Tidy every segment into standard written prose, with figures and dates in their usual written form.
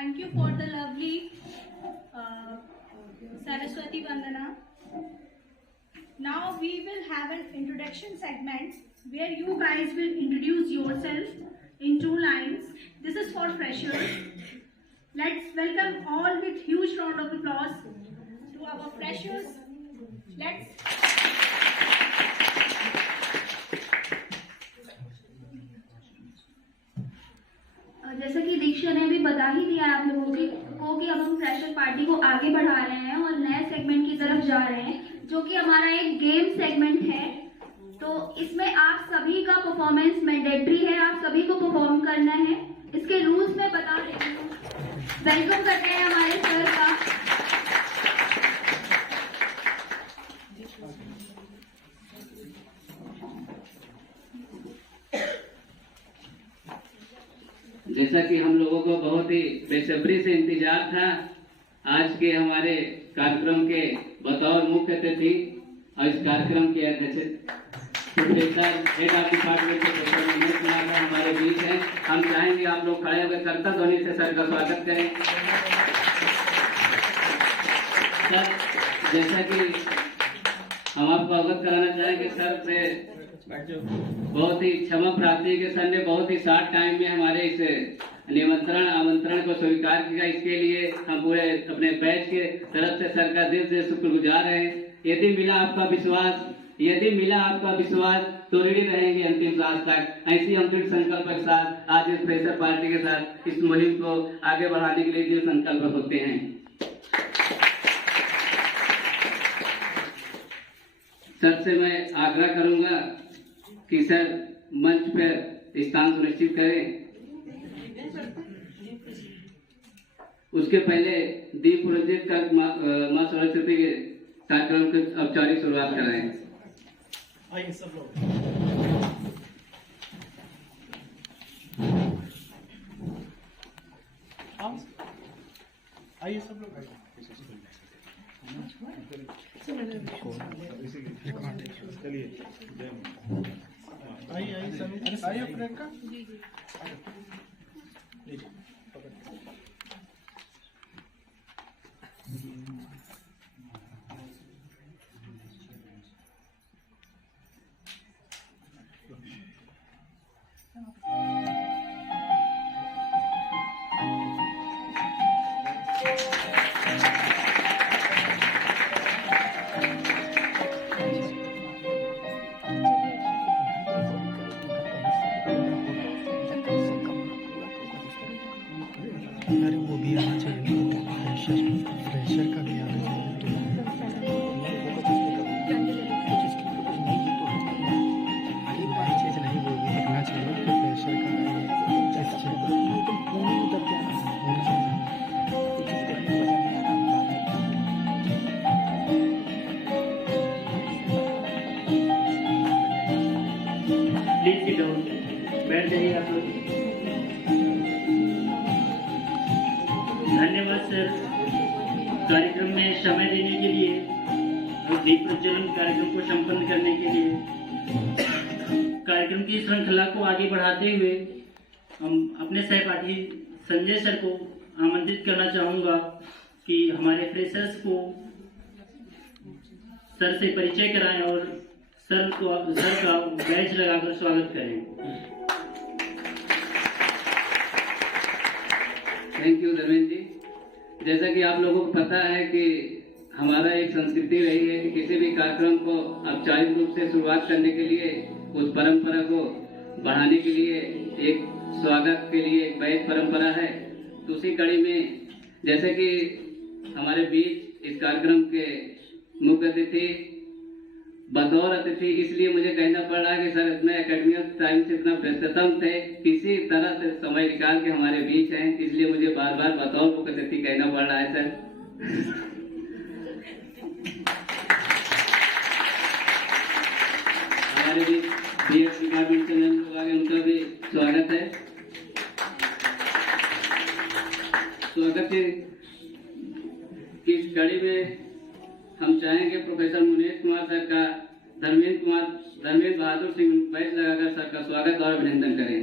Thank you for the lovely Saraswati Vandana. Now we will have an introduction segment where you guys will introduce yourself in 2 lines. This is for freshers. Let's welcome all with huge round of applause to our freshers. Let's. जैसा कि दीक्षा ने भी बता ही दिया आप लोगों को कि अब हम फ्रेशर पार्टी को आगे बढ़ा रहे हैं और नए सेगमेंट की तरफ जा रहे हैं, जो कि हमारा एक गेम सेगमेंट है। तो इसमें आप सभी का परफॉर्मेंस मैंडेटरी है, आप सभी को परफॉर्म करना है। इसके रूल्स मैं बता रही हूँ। वेलकम करते हैं हमारे सर का। जैसा कि हम लोगों को बहुत ही बेसब्री से इंतजार था आज के हमारे कार्यक्रम के बतौर मुख्य अतिथि और इस कार्यक्रम के अध्यक्ष प्रोफेसर हेड ऑफ डिपार्टमेंट के प्रोफेसर मनोज कुमार हमारे बीच हैं। हम चाहेंगे आप लोग खड़े होकर करता ध्वनि से सर का स्वागत करें। सर, जैसा कि हम आपको अवगत कराना चाहेंगे, सर से बहुत ही क्षमा प्रार्थी के सर ने बहुत ही शॉर्ट टाइम में हमारे इस आमंत्रण को स्वीकार किया। इसके लिए हम पूरे अपने बैच के तरफ से सर का दिल से शुक्रगुजार हैं। यदि मिला आपका विश्वास तो रेडी रहेंगे अंतिम सांस तक। ऐसी हम दृढ़ संकल्प के साथ आज इस फ्रेशर पार्टी के साथ इस मुहिम को आगे बढ़ाने के लिए दृढ़ संकल्प होते हैं। सर से मैं आग्रह करूंगा कि सर मंच पर स्थान सुनिश्चित करें। उसके पहले दीप प्रज्वलित कर मां सरस्वती के कार्यक्रम की औपचारिक शुरुआत कर रहे हैं। आइए सब लोग, आइए सब लोग, चलिए आइए सभी, आइए प्रियंका। अरे वो भी आना चाहिए, फ्रेशर का भी आना चाहिए। चीज नहीं वो भी लिखना चाहिए कि फ्रेशर का प्लीज सिट डाउन, बैठ जाइए आप लोग। धन्यवाद सर, कार्यक्रम में समय देने के लिए और दीप प्रज्वलन कार्यक्रम को संपन्न करने के लिए। कार्यक्रम की श्रृंखला को आगे बढ़ाते हुए हम अपने सहपाठी संजय सर को आमंत्रित करना चाहूँगा कि हमारे फ्रेशर्स को सर से परिचय कराएं और सर का बैच लगाकर स्वागत करें। Thank you Dharmendra ji. जैसा कि आप लोगों को पता है कि हमारा एक संस्कृति रही है कि किसी भी कार्यक्रम को औपचारिक रूप से शुरुआत करने के लिए, उस परंपरा को बढ़ाने के लिए एक स्वागत के लिए एक बैच परंपरा है। तो उसी कड़ी में जैसे कि हमारे बीच इस कार्यक्रम के मुख्य अतिथि बतौर अतिथि, इसलिए मुझे कहना पड़ रहा है कि सर इतने एकेडमिक टाइम से इतना व्यस्ततम थे, किसी तरह से समय निकाल के हमारे बीच हैं, इसलिए मुझे बार बार बतौर मुख्य अतिथि कहना पड़ रहा है सर। हमारे बीच बीएड डिपार्टमेंट के लोग आगे, उनका भी स्वागत है। स्वागत की इस कड़ी में हम चाहेंगे प्रोफेसर मुनीश कुमार सर का धर्मेंद्र बहादुर सिंह बैच लगाकर सर का स्वागत और अभिनंदन करें।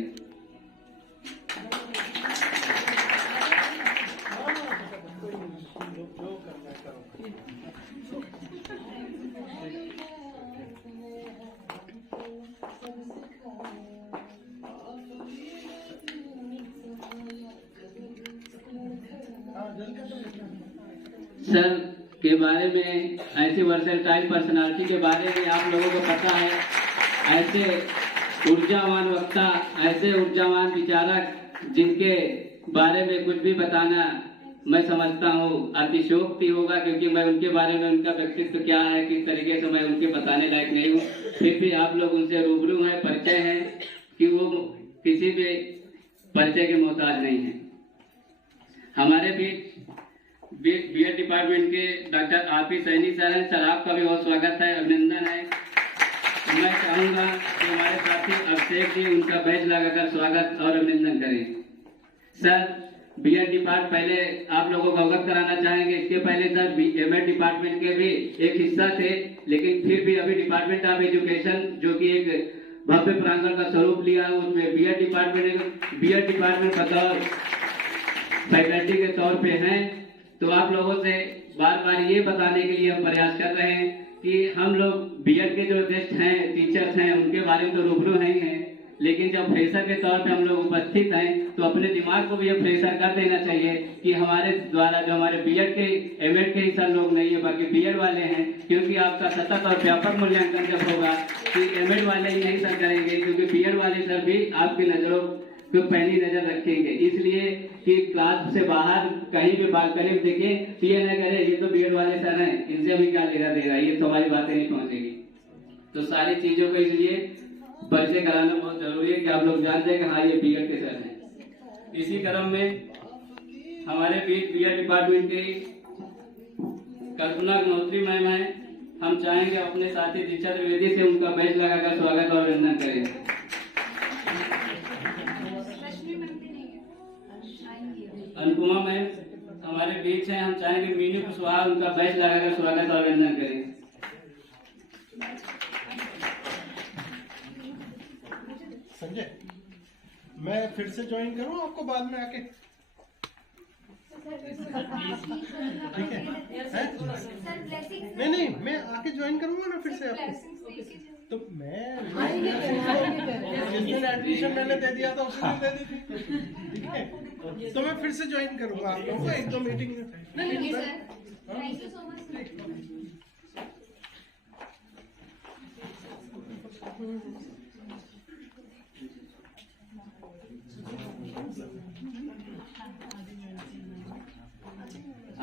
सर के बारे में, ऐसे वर्सेटाइल पर्सनालिटी के बारे में आप लोगों को पता है, ऐसे ऊर्जावान वक्ता, ऐसे ऊर्जावान विचारक जिनके बारे में कुछ भी बताना मैं समझता हूँ अतिशयोक्ति होगा, क्योंकि मैं उनके बारे में, उनका व्यक्तित्व क्या है, किस तरीके से मैं उनके बताने लायक नहीं हूँ। फिर भी आप लोग उनसे रूबरू हैं, परिचय है कि वो किसी भी परिचय के मोहताज नहीं है। हमारे बीच बीएड डिपार्टमेंट के डॉक्टर आरपी सैनी सर हैं। सर आपका भी बहुत स्वागत है, अभिनंदन है। मैं चाहूँगा कि हमारे साथी अभिषेक जी उनका बैच लगाकर स्वागत और अभिनंदन करें। सर बीएड डिपार्टमेंट, पहले आप लोगों को अवगत कराना चाहेंगे, इसके पहले सर एमएड डिपार्टमेंट के भी एक हिस्सा थे, लेकिन फिर भी अभी डिपार्टमेंट ऑफ एजुकेशन जो कि एक भव्य प्रांगण का स्वरूप लिया, उसमें बीएड डिपार्टमेंट बतौर फैकल्टी के तौर पे हैं। तो आप लोगों से बार बार ये बताने के लिए हम प्रयास कर रहे हैं कि हम लोग बीएड के जो गेस्ट हैं, टीचर्स हैं, उनके बारे में तो रूबरू हैं ही हैं, लेकिन जब फ्रेशर के तौर पे हम लोग उपस्थित हैं तो अपने दिमाग को भी ये फ्रेशर कर देना चाहिए कि हमारे द्वारा जो हमारे बीएड के एमएड के ही सर लोग नहीं है, बाकी बीएड वाले हैं। क्योंकि आपका सतत और व्यापक मूल्यांकन जब होगा कि एमएड वाले ही नहीं सर करेंगे, क्योंकि बीएड वाले सर भी आपकी नज़रों को पहली नज़र रखेंगे। इसलिए कि क्लास से बाहर कहीं भी बालकनी में देखें तो ये न करे ये तो बीएड वाले सर हैं, इनसे भी क्या लेना देगा, ये तो हमारी बातें नहीं पहुँचेगी। तो सारी चीज़ों को इसलिए परिचय कराना बहुत जरूरी है कि आप लोग जानते हैं कि हाँ ये बीएड के सर हैं। इसी क्रम में हमारे बीच बीएड डिपार्टमेंट की कल्पना अग्निहोत्री मैम है। हम चाहेंगे अपने साथी दीक्षा द्विवेदी से उनका बैच लगाकर स्वागत और अभिनंदन करें। अनुपमा मैम हमारे बीच हैं, हम चाहेंगे मीनू कुशवाहा उनका बैच लगाकर स्वागत और अभिनंदन करें। संजय, मैं फिर से ज्वाइन करूं आपको बाद में आके? ठीक है? नहीं, मैं आके ज्वाइन करूंगा ना फिर से आपको। तो मैं जिस दिन एडमिशन मैंने दे दिया था उसी दिन दे दी थी, ठीक है? तो मैं फिर से ज्वाइन करूंगा आप लोगों को 1-2 मीटिंग में। नहीं sir, thank you so much.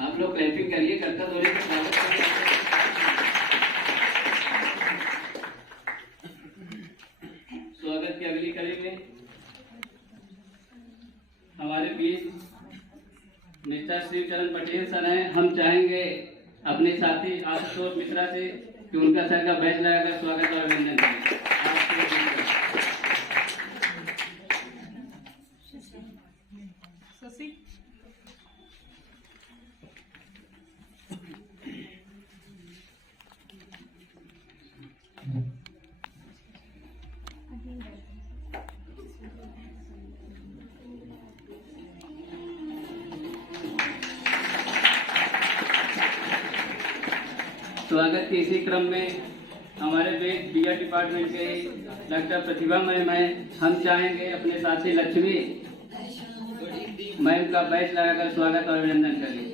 आप लोग क्लैपिंग करिए, करता थोड़े स्वागत की अगली कड़ी में हमारे बीच मिस्टर शिवचरण पटेल सर हैं। हम चाहेंगे अपने साथी आशुतोष मिश्रा से कि उनका सर का बैच लगाकर स्वागत और अभिनंदन करें। स्वागत के इसी क्रम में हमारे बीच बीएड डिपार्टमेंट के डॉक्टर प्रतिभा मैम है। हम चाहेंगे अपने साथी लक्ष्मी मैम का बैच लगाकर स्वागत और अभिनंदन करें।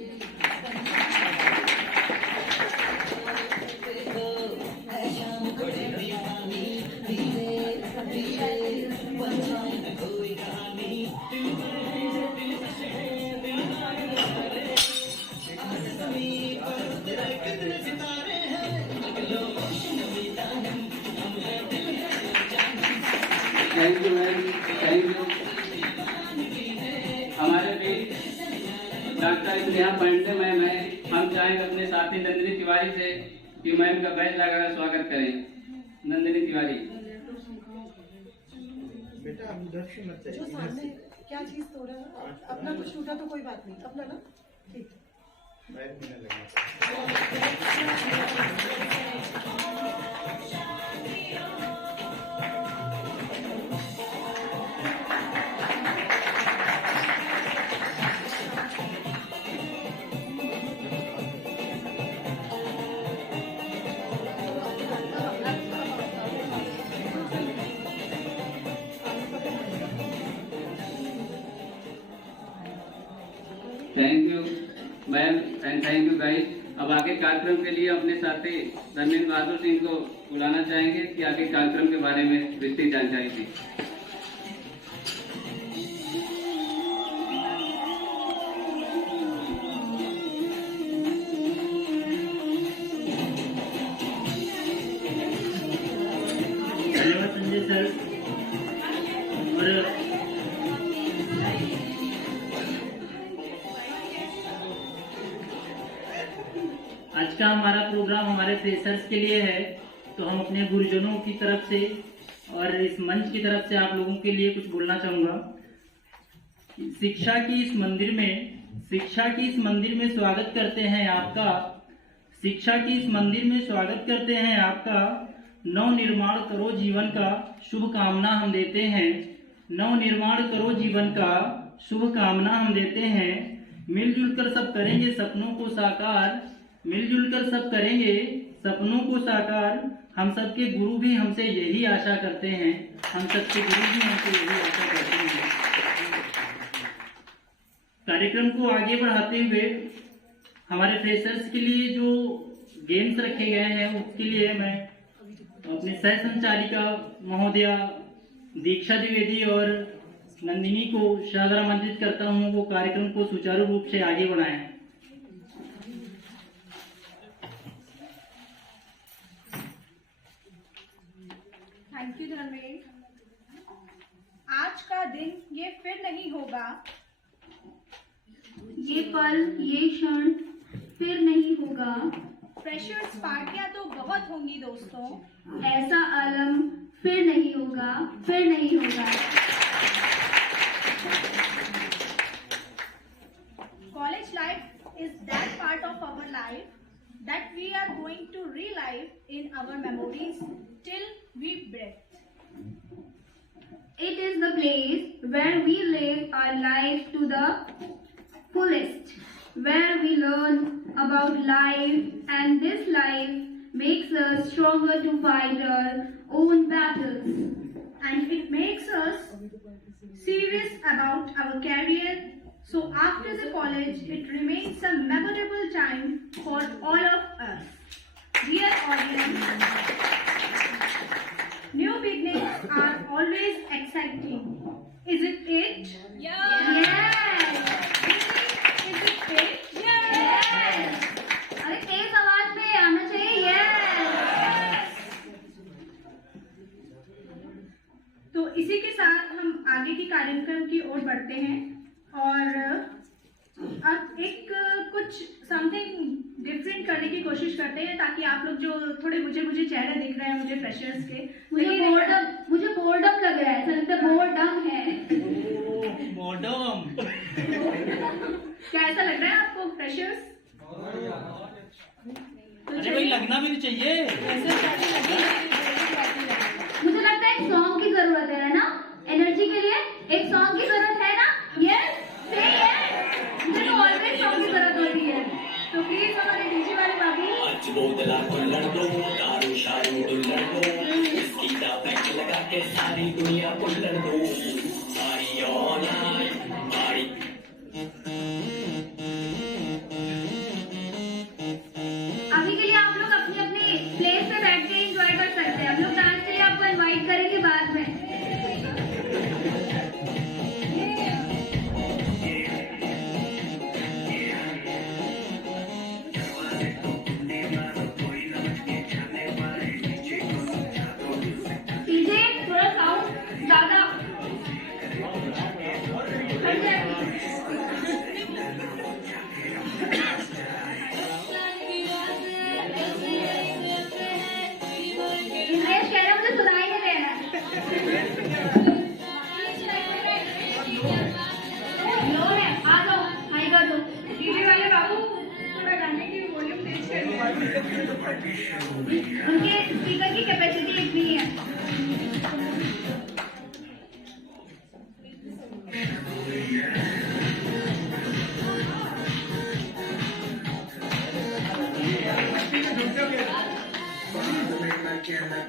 Thank you ma'am, thank you. हमारे बीच डॉक्टर स्नेहा पांडे मैम है। हम चाहेंगे अपने साथी नंदिनी तिवारी से कि मैम का बैच लगाकर स्वागत करें। नंदिनी तिवारी। बेटा उधर से मत जो सामने क्या चीज तोड़ा है? अपना कुछ टूटा तो कोई बात नहीं, अपना ना ठीक। Thank you ma'am and thank you guys. अब आगे कार्यक्रम के लिए अपने साथी धर्मेंद्र बहादुर सिंह को बुलाना चाहेंगे कि आगे कार्यक्रम के बारे में विस्तृत जानकारी दी। धन्यवाद संजय सर। और आज का हमारा प्रोग्राम हमारे फ्रेशर्स के लिए है, तो हम अपने गुरुजनों की तरफ से और इस मंच की तरफ से आप लोगों के लिए कुछ बोलना चाहूँगा। शिक्षा की इस मंदिर में स्वागत करते हैं आपका। शिक्षा की इस मंदिर में स्वागत करते हैं आपका। नव निर्माण करो जीवन का शुभकामना हम देते हैं। नव निर्माण करो जीवन का शुभकामना हम देते हैं। मिलजुल कर सब करेंगे सपनों को साकार। मिलजुल कर सब करेंगे सपनों को साकार। हम सबके गुरु भी हमसे यही आशा करते हैं। हम सबके गुरु भी हमसे यही आशा करते हैं। कार्यक्रम को आगे बढ़ाते हुए हमारे फ्रेशर्स के लिए जो गेम्स रखे गए हैं उसके लिए मैं अपने सह संचालिका महोदया दीक्षा द्विवेदी और नंदिनी को सादर आमंत्रित करता हूँ वो कार्यक्रम को सुचारू रूप से आगे बढ़ाएं। Thank you Dharmendra. आज का दिन ये फिर नहीं होगा। ये पल ये क्षण फिर नहीं होगा। फ्रेशर्स पार्टियां तो बहुत होंगी दोस्तों। ऐसा आलम फिर नहीं होगा, फिर नहीं होगा। College life is that part of our life that we are going to relive in our memories till we breathe. It is the place where we live our life to the fullest, where we learn about life, and this life makes us stronger to fight our own battles. And it makes us serious about our career. So after the college, it remains a memorable time for all of us. Dear audience, new beginnings are always exciting. Is it it? Yes! Is it it? Yes! अरे तेज आवाज में आना चाहिए। Yes! तो इसी के साथ हम आगे की कार्यक्रम की ओर बढ़ते हैं और अब एक कुछ समथिंग डिफरेंट करने की कोशिश करते हैं ताकि आप लोग जो थोड़े मुझे चेहरे दिख रहे हैं मुझे फ्रेशर्स के, मुझे बोर्डम लग रहा है। ऐसा लगता है बोर्डम है। बोर्डम क्या ऐसा लग रहा है आपको फ्रेशर्स? अरे भाई लगना भी नहीं चाहिए। मुझे लगता है एक सॉन्ग की जरूरत है ना, एनर्जी के लिए एक सॉन्ग की जरूरत है ना। यस से यस, मुझे तो ऑलवेज सॉन्ग की जरूरत होती है। तो प्लीज हमारे डीजे वाले बाबू दारू शारू दुल्हन दो, इसकी पैक लगा के सारी दुनिया उल्लड़ दो। सारी ऑनलाइन सारी अभी के लिए आप लोग अपनी अपनी प्लेस पे बैठ के एंजॉय कर सकते हैं। हम लोग डांस के लिए आपको इनवाइट करेंगे बाद में। डीजे थोड़ा साउंड ज्यादा हट जाएगी। इंग्लिश कह रहा मुझे सुनाई नहीं दे रहा। लो है, आ जाओ, हाई कर दो। डीजे वाले बाबू थोड़ा गाने की वॉल्यूम तेज कर दो। उनके स्पीकर की कैपेसिटी इतनी है।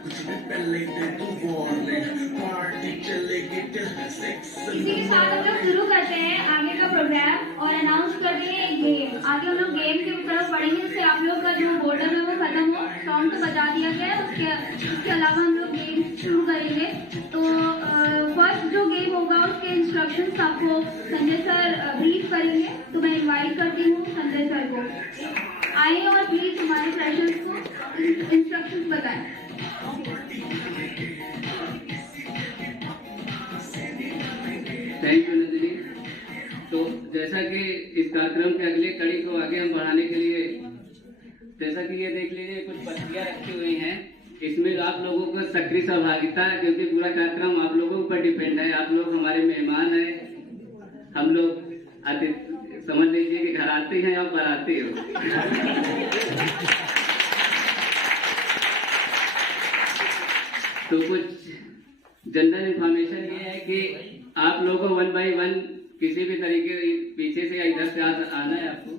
कुछ भी पहले दे तू वार्निंग, पार्टी चलेगी till इसी के साथ हम लोग शुरू करते हैं आगे का प्रोग्राम और अनाउंस करते हैं एक गेम। आगे हम लोग गेम की तरफ बढ़ेंगे जिससे आप लोग का जो बोर्डर है वो खत्म हो। सॉन्ग तो बजा दिया गया है, उसके अलावा हम लोग गेम शुरू करेंगे। तो फर्स्ट जो गेम होगा उसके इंस्ट्रक्शंस आपको संजय सर ब्रीफ करेंगे। तो मैं इनवाइट करती हूँ संजय सर को, आइए और प्लीज हमारे फ्रेशर्स को इंस्ट्रक्शंस बताएं। Thank you Nandini. तो जैसा कि इस कार्यक्रम के अगले कड़ी को आगे हम बढ़ाने के लिए, जैसा कि ये देख लीजिए कुछ पत्रियां रखी हुई हैं, इसमें आप लोगों को सक्रिय सहभागिता है क्योंकि पूरा कार्यक्रम आप लोगों पर डिपेंड है। आप लोग हमारे मेहमान हैं, हम लोग समझ लीजिए कि घर आते हैं या बराते हो। तो कुछ जनरल इंफॉर्मेशन ये है कि आप लोगों को 1 बाय 1 किसी भी तरीके पीछे से या इधर से आना है आपको।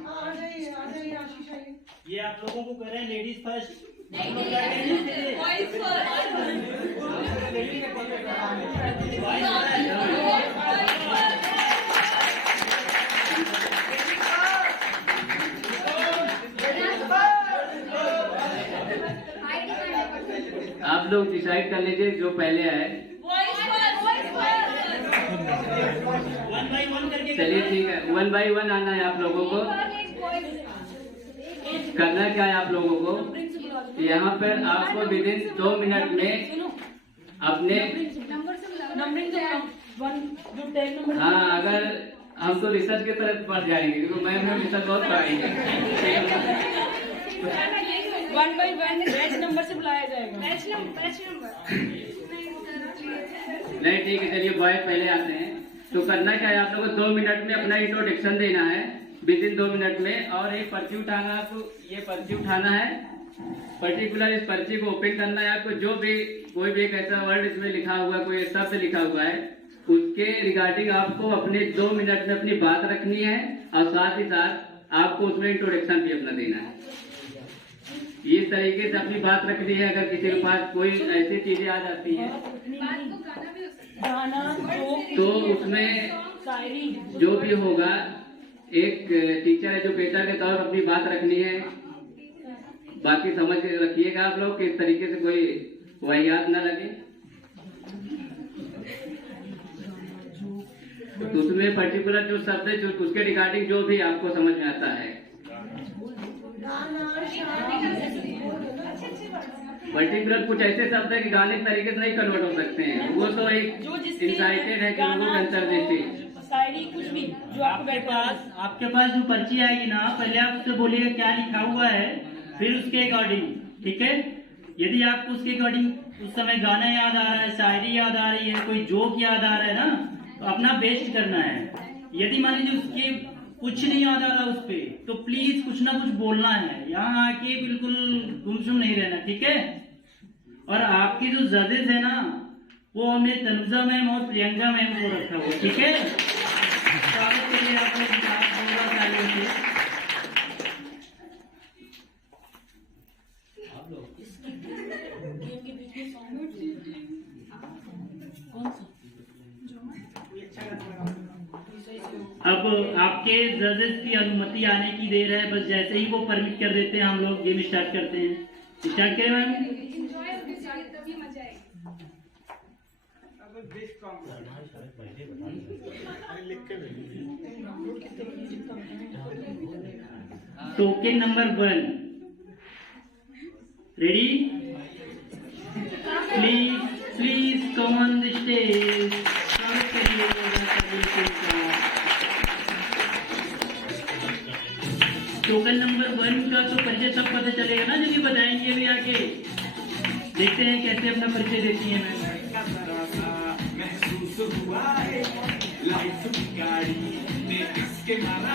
आ जाइए आशीष आइए। ये आप लोगों को कर रहे हैं लेडीज फर्स्ट। आप लोग डिसाइड कर लीजिए जो पहले आए। चलिए ठीक है, 1 बाय 1 आना है आप लोगों को। करना क्या है आप लोगों को, यहाँ पर आपको विदिन 2 मिनट में अपने, हाँ अगर हम तो रिसर्च की तरफ बढ़ जाएंगे क्योंकि मैम रिसर्च बहुत पढ़ाएंगे। 1 बाय 1 बैच नंबर से बुलाया जाएगा। बैच नंबर नहीं ठीक है, चलिए बॉय पहले आते हैं। तो करना क्या है आप लोगों को 2 मिनट में अपना इंट्रोडक्शन देना है विदिन 2 मिनट में। और एक पर्ची उठाना, आपको ये पर्ची उठाना है पर्टिकुलर, इस पर्ची को ओपन करना है आपको। जो भी कोई भी एक ऐसा वर्ड इसमें लिखा हुआ है, कोई शब्द लिखा हुआ है, उसके रिगार्डिंग आपको अपने 2 मिनट में अपनी बात रखनी है और साथ ही साथ आपको उसमें इंट्रोडक्शन भी अपना देना है। इस तरीके से अपनी बात रखनी है। अगर किसी के पास कोई ऐसी चीजें आ जाती हैं तो उसमें जो भी होगा एक टीचर एजुकेटर के तौर पर अपनी बात रखनी है। बाकी समझ रखिएगा आप लोग कि इस तरीके से कोई वाहियात ना लगे। तो उसमें पर्टिकुलर जो शब्द है, जो उसके रिगार्डिंग जो भी आपको समझ में आता है, पर्टिकुलर कुछ ऐसे शब्द है कि गाने के तरीके से नहीं कन्वर्ट हो सकते हैं। वो तो एक इंसाइटेड है कि लोगों को अंतर्दृष्टि कुछ भी जो आपके पास जो पर्ची आएगी ना, पहले आप उससे बोलिएगा क्या लिखा हुआ है, फिर उसके अकॉर्डिंग, ठीक है। यदि आपको उसके अकॉर्डिंग उस समय गाना याद आ रहा है, शायरी याद आ रही है, कोई जोक याद आ रहा है ना, तो अपना बेस्ट करना है। यदि मान लीजिए उसके कुछ नहीं याद आ रहा उस पे, तो प्लीज कुछ ना कुछ बोलना है। यहाँ आके बिल्कुल गुमसुम नहीं रहना, ठीक है। और आपकी जो जजेस है ना, वो हमने तनुजा मैम और प्रियंका मैम को रखा हुआ, ठीक है। स्वागत करिए आप लोग अब आपके जजेस की अनुमति आने की देर है। बस जैसे ही वो परमिट कर देते हैं हम लोग गेम स्टार्ट करते हैं। स्टार्ट करें ma'am. Token number 1 ready, please come on the stage. Token number 1 का तो परिचय सब पता चलेगा ना, जब ये बताएंगे भी आके। देखते हैं कैसे अपना परिचय देती है मैम। महसूस हुआ है लाइफ की गाड़ी में किसके मारा